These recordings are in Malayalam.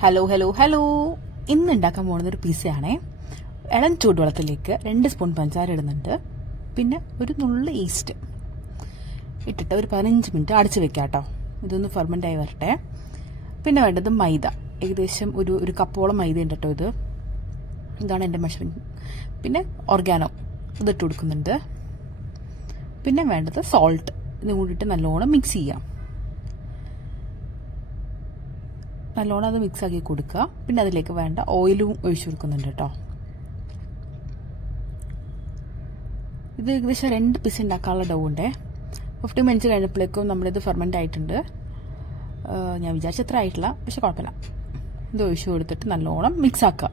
ഹലോ ഹലോ ഹലോ ഇന്ന് ഉണ്ടാക്കാൻ പോകുന്നൊരു പിസ്സയാണേ. ഇളം ചൂടുവെള്ളത്തിലേക്ക് 2 സ്പൂൺ പഞ്ചസാര ഇടുന്നുണ്ട്. പിന്നെ ഒരു നുള്ളു ഈസ്റ്റ് ഇട്ടിട്ട് ഒരു 15 മിനിറ്റ് അടച്ചു വെക്കാം കേട്ടോ. ഇതൊന്ന് ഫെർമെൻ്റ് ആയി വരട്ടെ. പിന്നെ വേണ്ടത് മൈദ, ഏകദേശം ഒരു കപ്പോളം മൈദ ഉണ്ട് കേട്ടോ. ഇതാണ് എൻ്റെ മെഷറിങ്. പിന്നെ ഓർഗാനോ ഇതിട്ട് കൊടുക്കുന്നുണ്ട്. പിന്നെ വേണ്ടത് സോൾട്ട്. ഇത് കൂടിയിട്ട് നല്ലോണം മിക്സ് ചെയ്യാം. നല്ലോണം അത് മിക്സ് ആക്കി കൊടുക്കുക. പിന്നെ അതിലേക്ക് വേണ്ട ഓയിലും ഒഴിച്ചു കൊടുക്കുന്നുണ്ട് കേട്ടോ. ഇത് ഏകദേശം 2 പീസ് ഉണ്ടാക്കാനുള്ള ഡൗ ഉണ്ടേ. 15 മിനിറ്റ്സ് കഴിഞ്ഞപ്പോഴേക്കും നമ്മളിത് ഫെർമെൻ്റ് ആയിട്ടുണ്ട്. ഞാൻ വിചാരിച്ചത്ര ആയിട്ടില്ല, പക്ഷെ കുഴപ്പമില്ല. ഇത് ഒഴിച്ചു കൊടുത്തിട്ട് നല്ലോണം മിക്സ് ആക്കുക.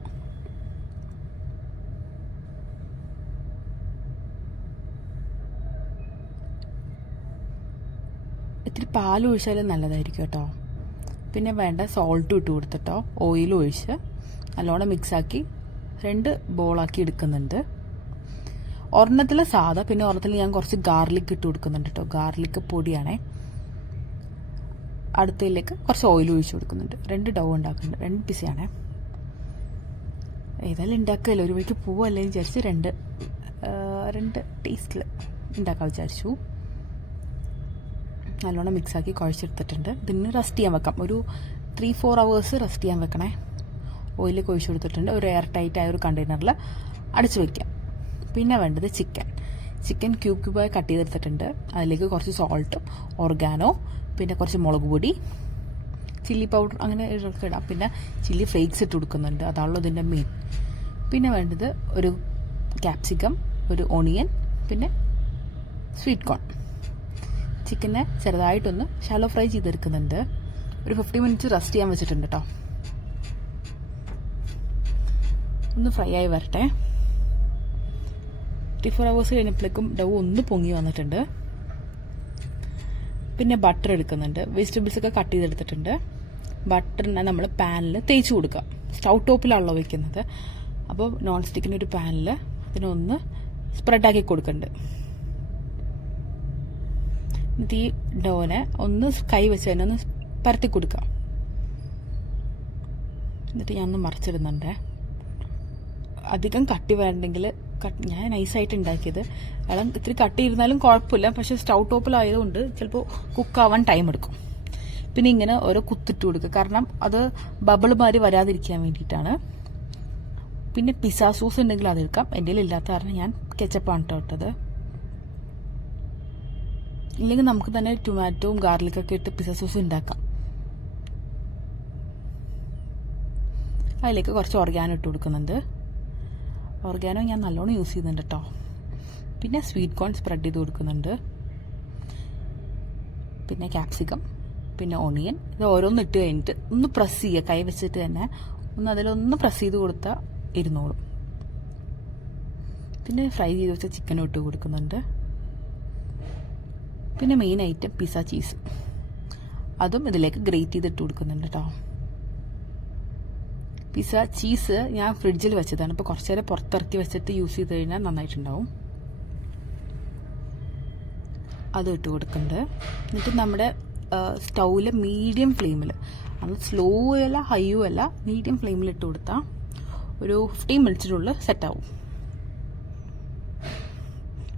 ഇത്തിരി പാൽ ഒഴിച്ചാലും നല്ലതായിരിക്കും കേട്ടോ. പിന്നെ വേണ്ട സോൾട്ടും ഇട്ട് കൊടുത്തിട്ടോ ഓയിലും ഒഴിച്ച് നല്ലോണം മിക്സാക്കി 2 ബോളാക്കി എടുക്കുന്നുണ്ട്. ഒരെണ്ണത്തിൽ സാധാ, പിന്നെ ഒരെണ്ണത്തിൽ ഞാൻ കുറച്ച് ഗാർലിക് ഇട്ട് കൊടുക്കുന്നുണ്ട് കേട്ടോ. ഗാർലിക് പൊടിയാണേ. അടുത്തതിലേക്ക് കുറച്ച് ഓയിൽ ഒഴിച്ച് കൊടുക്കുന്നുണ്ട്. 2 ഡൗ ഉണ്ടാക്കുന്നുണ്ട്. 2 പിസയാണേ. ഏതായാലും ഉണ്ടാക്കുകയല്ലോ, ഒരു വഴിക്ക് പോവല്ലേ വിചാരിച്ച് രണ്ട് ടേസ്റ്റിൽ ഉണ്ടാക്കാൻ വിചാരിച്ചു. നല്ലോണം മിക്സാക്കി കുഴച്ചെടുത്തിട്ടുണ്ട്. ഇതിന് റെസ്റ്റ് ചെയ്യാൻ വെക്കാം. ഒരു 3-4 അവേഴ്സ് റെസ്റ്റ് ചെയ്യാൻ വെക്കണേ. ഓയിലേക്ക് ഒഴിച്ചു കൊടുത്തിട്ടുണ്ട്. ഒരു എയർ ടൈറ്റ് ആയ ഒരു കണ്ടെയ്നറിൽ അടച്ചു വയ്ക്കാം. പിന്നെ വേണ്ടത് ചിക്കൻ ക്യൂബായി കട്ട് ചെയ്തെടുത്തിട്ടുണ്ട്. അതിലേക്ക് കുറച്ച് സോൾട്ടും ഓർഗാനോ, പിന്നെ കുറച്ച് മുളക് പൊടി, ചില്ലി പൗഡർ അങ്ങനെ ഇതൊക്കെ ഇടാം. പിന്നെ ചില്ലി ഫ്ലേക്സ് ഇട്ട് കൊടുക്കുന്നുണ്ട്. അതാണല്ലോ ഇതിൻ്റെ മെയിൻ. പിന്നെ വേണ്ടത് ഒരു ക്യാപ്സിക്കം, ഒരു ഓണിയൻ, പിന്നെ സ്വീറ്റ് കോൺ. ചിക്കനെ ചെറുതായിട്ടൊന്ന് ഷാലോ ഫ്രൈ ചെയ്തെടുക്കുന്നുണ്ട്. ഒരു 15 മിനിറ്റ്സ് റെസ്റ്റ് ചെയ്യാൻ വെച്ചിട്ടുണ്ട് കേട്ടോ. ഒന്ന് ഫ്രൈ ആയി വരട്ടെ. 24 അവേഴ്സ് കഴിഞ്ഞപ്പോഴേക്കും ഡൗ ഒന്ന് പൊങ്ങി വന്നിട്ടുണ്ട്. പിന്നെ ബട്ടർ എടുക്കുന്നുണ്ട്. വെജിറ്റബിൾസ് ഒക്കെ കട്ട് ചെയ്തെടുത്തിട്ടുണ്ട്. ബട്ടറിനെ നമ്മൾ പാനിൽ തേച്ച് കൊടുക്കുക. സ്റ്റൗ ടോപ്പിലാണല്ലോ വയ്ക്കുന്നത്. അപ്പോൾ നോൺ സ്റ്റിക്കിൻ്റെ ഒരു പാനിൽ ഇതിനൊന്ന് സ്പ്രെഡാക്കി കൊടുക്കുന്നുണ്ട്. എന്നിട്ട് ഈ ഡോനെ ഒന്ന് കൈ വെച്ച് തന്നെ ഒന്ന് പരത്തി കൊടുക്കുക. എന്നിട്ട് ഞാൻ ഒന്ന് മറിച്ചിടുന്നുണ്ട്. അധികം കട്ടി വേണ്ടെങ്കിൽ ഞാൻ നൈസായിട്ട് ഉണ്ടാക്കിയത്. ഇത്തിരി കട്ടി ഇരുന്നാലും കുഴപ്പമില്ല, പക്ഷെ സ്റ്റൗ ടോപ്പിലായതുകൊണ്ട് ചിലപ്പോൾ കുക്കാവാൻ ടൈം എടുക്കും. പിന്നെ ഇങ്ങനെ ഓരോ കുത്തിട്ട് കൊടുക്കുക, കാരണം അത് ബബിൾ മാറി വരാതിരിക്കാൻ വേണ്ടിയിട്ടാണ്. പിന്നെ പിസ്സ സോസ് ഉണ്ടെങ്കിൽ അതെടുക്കാം. എൻ്റെ കയ്യിൽ ഇല്ലാത്ത കാരണം ഞാൻ കെച്ചപ്പാണ് ഇട്ടത്. ഇല്ലെങ്കിൽ നമുക്ക് തന്നെ ടൊമാറ്റോയും ഗാർലിക്കൊക്കെ ഇട്ട് പിസ്സ സോസ് ഉണ്ടാക്കാം. അതിലേക്ക് കുറച്ച് ഓർഗാനോ ഇട്ട് കൊടുക്കുന്നുണ്ട്. ഓർഗാനോ ഞാൻ നല്ലോണം യൂസ് ചെയ്യുന്നുണ്ട് കേട്ടോ. പിന്നെ സ്വീറ്റ് കോൺ സ്പ്രെഡ് ചെയ്ത് കൊടുക്കുന്നുണ്ട്. പിന്നെ ക്യാപ്സിക്കം, പിന്നെ ഓണിയൻ. ഇത് ഓരോന്ന് ഇട്ട് കഴിഞ്ഞിട്ട് ഒന്ന് പ്രസ് ചെയ്യുക. കൈ വെച്ചിട്ട് തന്നെ അതിലൊന്ന് പ്രസ് ചെയ്ത് കൊടുത്താൽ ഇരുന്നോളും. പിന്നെ ഫ്രൈ ചെയ്ത് വെച്ച ചിക്കനും ഇട്ട് കൊടുക്കുന്നുണ്ട്. പിന്നെ മെയിൻ ഐറ്റം പിസ്സ ചീസ്, അതും ഇതിലേക്ക് ഗ്രേറ്റ് ചെയ്തിട്ട് കൊടുക്കുന്നുണ്ട് കേട്ടോ. പിസ്സ ചീസ് ഞാൻ ഫ്രിഡ്ജിൽ വെച്ചതാണ്. ഇപ്പോൾ കുറച്ച് നേരം പുറത്തിറക്കി വെച്ചിട്ട് യൂസ് ചെയ്ത് കഴിഞ്ഞാൽ നന്നായിട്ടുണ്ടാവും. അത് ഇട്ട് കൊടുക്കുന്നുണ്ട്. എന്നിട്ട് നമ്മുടെ സ്റ്റൗവിൽ മീഡിയം ഫ്ലെയിമിൽ, അത് സ്ലോ അല്ല ഹൈയോ അല്ല, മീഡിയം ഫ്ലെയിമിൽ ഇട്ട് കൊടുത്താൽ ഒരു 15 മിനിറ്റ്സിനുള്ളിൽ സെറ്റാവും.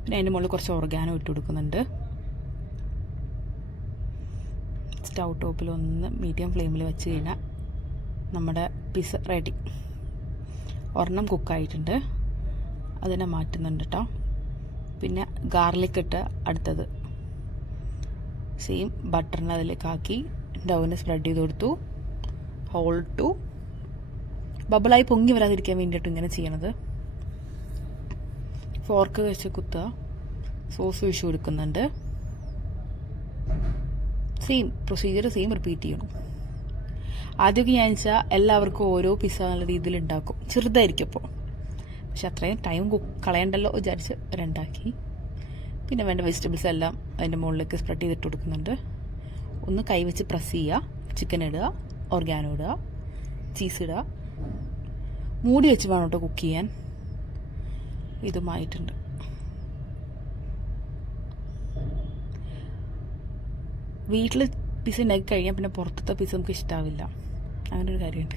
പിന്നെ അതിൻ്റെ മുകളിൽ കുറച്ച് ഓർഗാനോ ഇട്ട് കൊടുക്കുന്നുണ്ട്. സ്റ്റൗ ടോപ്പിൽ ഒന്ന് മീഡിയം ഫ്ലെയിമിൽ വെച്ച് കഴിഞ്ഞാൽ നമ്മുടെ പിസ്സ റെഡി. ഒരെണ്ണം കുക്കായിട്ടുണ്ട്, അതിനെ മാറ്റുന്നുണ്ട് കേട്ടോ. പിന്നെ ഗാർലിക് ഇട്ട് അടുത്തത് സെയിം ബട്ടറിനെ അതിലേക്ക് ആക്കി ഡൗവിന് സ്പ്രെഡ് ചെയ്ത് കൊടുത്തു. ഹോൾട്ടു ബബിളായി പൊങ്ങി വരാതിരിക്കാൻ വേണ്ടിയിട്ട് ഇങ്ങനെ ചെയ്യണത്. ഫോർക്ക് വെച്ച് കുത്തുക. സോസ് ഒഴിച്ചു കൊടുക്കുന്നുണ്ട്. സെയിം പ്രൊസീജിയർ സെയിം റിപ്പീറ്റ് ചെയ്യണം. ആദ്യമൊക്കെ ഞാൻ വെച്ചാൽ എല്ലാവർക്കും ഓരോ പിസ്സ നല്ല രീതിയിൽ ഉണ്ടാക്കും. ചെറുതായിരിക്കും അപ്പോൾ, പക്ഷെ അത്രയും ടൈം കളയണ്ടല്ലോ വിചാരിച്ച് ഉണ്ടാക്കി. പിന്നെ വേണ്ട വെജിറ്റബിൾസ് എല്ലാം അതിൻ്റെ മുകളിലേക്ക് സ്പ്രെഡ് ചെയ്തിട്ട് കൊടുക്കുന്നുണ്ട്. ഒന്ന് കൈ വെച്ച് പ്രസ് ചെയ്യുക. ചിക്കൻ ഇടുക, ഓർഗാനോ ഇടുക, ചീസ് ഇടുക. മൂടി വെച്ച് വേണം കേട്ടോ കുക്ക് ചെയ്യാൻ. ഇതുമായിട്ടുണ്ട്. വീട്ടിൽ പിസ്സ ഉണ്ടാക്കി കഴിഞ്ഞാൽ പിന്നെ പുറത്തത്തെ പിസ്സ നമുക്ക് ഇഷ്ടാവില്ല. അങ്ങനെ ഒരു കാര്യമുണ്ട്.